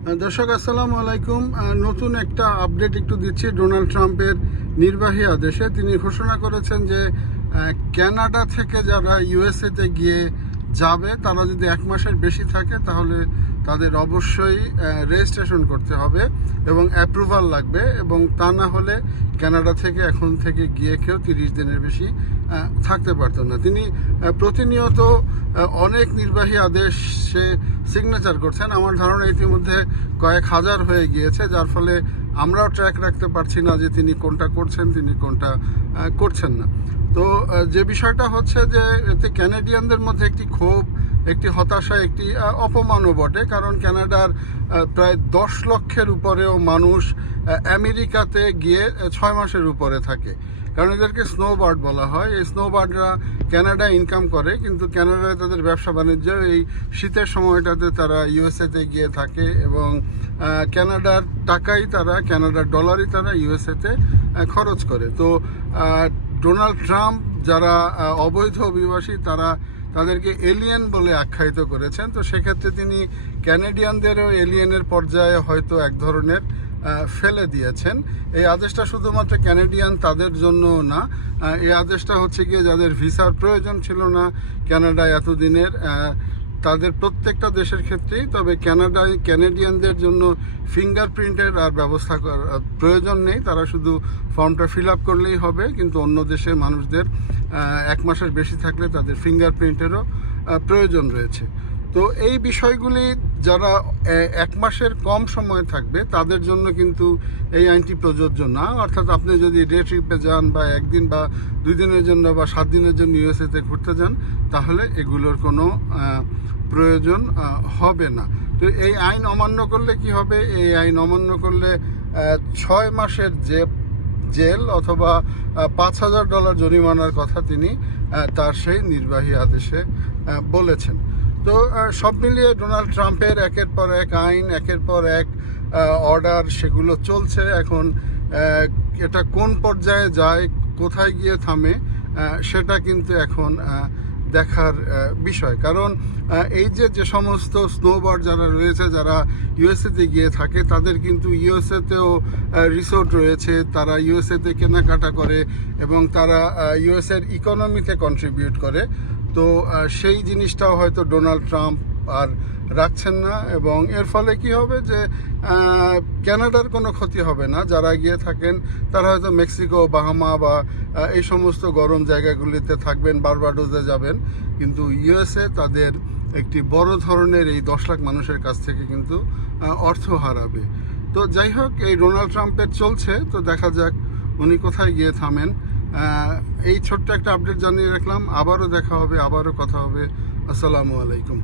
দর্শক, আসসালামু আলাইকুম। নতুন একটা আপডেট একটু দিচ্ছি ডোনাল্ড ট্রাম্পের নির্বাহী আদেশে। তিনি ঘোষণা করেছেন যে ক্যানাডা থেকে যারা ইউএসএতে গিয়ে যাবে, তারা যদি এক মাসের বেশি থাকে, তাহলে তাদের অবশ্যই রেজিস্ট্রেশন করতে হবে এবং অ্যাপ্রুভাল লাগবে এবং তা না হলে কানাডা থেকে, এখন থেকে গিয়ে কেউ তিরিশ দিনের বেশি থাকতে পারতো না। তিনি প্রতিনিয়ত অনেক নির্বাহী আদেশে সিগনেচার করছেন। আমার ধারণা ইতিমধ্যে কয়েক হাজার হয়ে গিয়েছে, যার ফলে আমরাও ট্র্যাক রাখতে পারছি না যে তিনি কোনটা করছেন, তিনি কোনটা করছেন না। তো যে বিষয়টা হচ্ছে যে এতে ক্যানাডিয়ানদের মধ্যে একটি ক্ষোভ একটি হতাশা একটি অপমানও বটে। কারণ কানাডার আহ, প্রায় দশ লক্ষের উপরেও মানুষ আমেরিকাতে গিয়ে ছয় মাসের উপরে থাকে। কারণ এদেরকে স্নোবার্ড বলা হয়। এই স্নোবার্ডরা কানাডায় ইনকাম করে কিন্তু কানাডায় তাদের ব্যবসা বাণিজ্য এই শীতের সময়টাতে তারা ইউএসএতে গিয়ে থাকে এবং আহ, কানাডার টাকাই তারা কানাডার ডলারই তারা ইউএসএতে খরচ করে। তো ডোনাল্ড ট্রাম্প যারা অবৈধ অভিবাসী, তারা তাদেরকে এলিয়েন বলে আখ্যায়িত করেছেন। তো সেক্ষেত্রে তিনি ক্যানেডিয়ানদেরও এলিয়েনের পর্যায়ে হয়তো এক ধরনের ফেলে দিয়েছেন। এই আদেশটা শুধুমাত্র ক্যানাডিয়ান তাদের জন্য না এই আদেশটা হচ্ছে গিয়ে যাদের ভিসার প্রয়োজন ছিল না, ক্যানাডায় এতদিনের তাদের প্রত্যেকটা দেশের ক্ষেত্রেই, তবে ক্যানাডায় ক্যানাডিয়ানদের জন্য ফিঙ্গারপ্রিন্টের আর ব্যবস্থা প্রয়োজন নেই। তারা শুধু ফর্মটা ফিল আপ করলেই হবে, কিন্তু অন্য দেশের মানুষদের এক মাসের বেশি থাকলে তাদের ফিঙ্গারপ্রিন্টেরও প্রয়োজন রয়েছে। তো এই বিষয়গুলি যারা এক মাসের কম সময় থাকবে, তাদের জন্য কিন্তু এই আইনটি প্রযোজ্য না। অর্থাৎ আপনি যদি ডে ট্রিপে যান বা একদিন বা দুই দিনের জন্য বা সাত দিনের জন্য ইউএসএতে ঘুরতে যান, তাহলে এগুলোর কোনো প্রয়োজন হবে না। তো এই আইন অমান্য করলে কি হবে? এই আইন অমান্য করলে ছয় মাসের যে জেল অথবা পাঁচ হাজার ডলার জরিমানার কথা তিনি তার সেই নির্বাহী আদেশে বলেছেন। তো সব মিলিয়ে ডোনাল্ড ট্রাম্পের একের পর এক আইন, একের পর এক অর্ডার সেগুলো চলছে। এখন এটা কোন পর্যায়ে যায়, কোথায় গিয়ে থামে সেটা কিন্তু এখন দেখার বিষয়। কারণ এই যে যে সমস্ত স্নোবার্ড যারা রয়েছে, যারা ইউএসএতে গিয়ে থাকে, তাদের কিন্তু ইউএসএতেও রিসোর্ট রয়েছে। তারা ইউএসএতে কেনাকাটা করে এবং তারা ইউএসএর ইকোনমিতে কন্ট্রিবিউট করে। তো সেই জিনিসটাও হয়তো ডোনাল্ড ট্রাম্প আর রাখছেন না এবং এর ফলে কি হবে যে ক্যানাডার কোনো ক্ষতি হবে না। যারা গিয়ে থাকেন, তারা হয়তো মেক্সিকো, বাহামা বা এই সমস্ত গরম জায়গাগুলিতে থাকবেন বারবাডোজে যাবেন। কিন্তু ইউএসএ তাদের একটি বড় ধরনের এই দশ লাখ মানুষের কাছ থেকে কিন্তু অর্থ হারাবে। তো যাই হোক, এই ডোনাল্ড ট্রাম্পের চলছে। তো দেখা যাক উনি কোথায় গিয়ে থামেন। এই ছোট্ট একটা আপডেট জানিয়ে রাখলাম। আবারও দেখা হবে আবারও কথা হবে। আসসালামু আলাইকুম।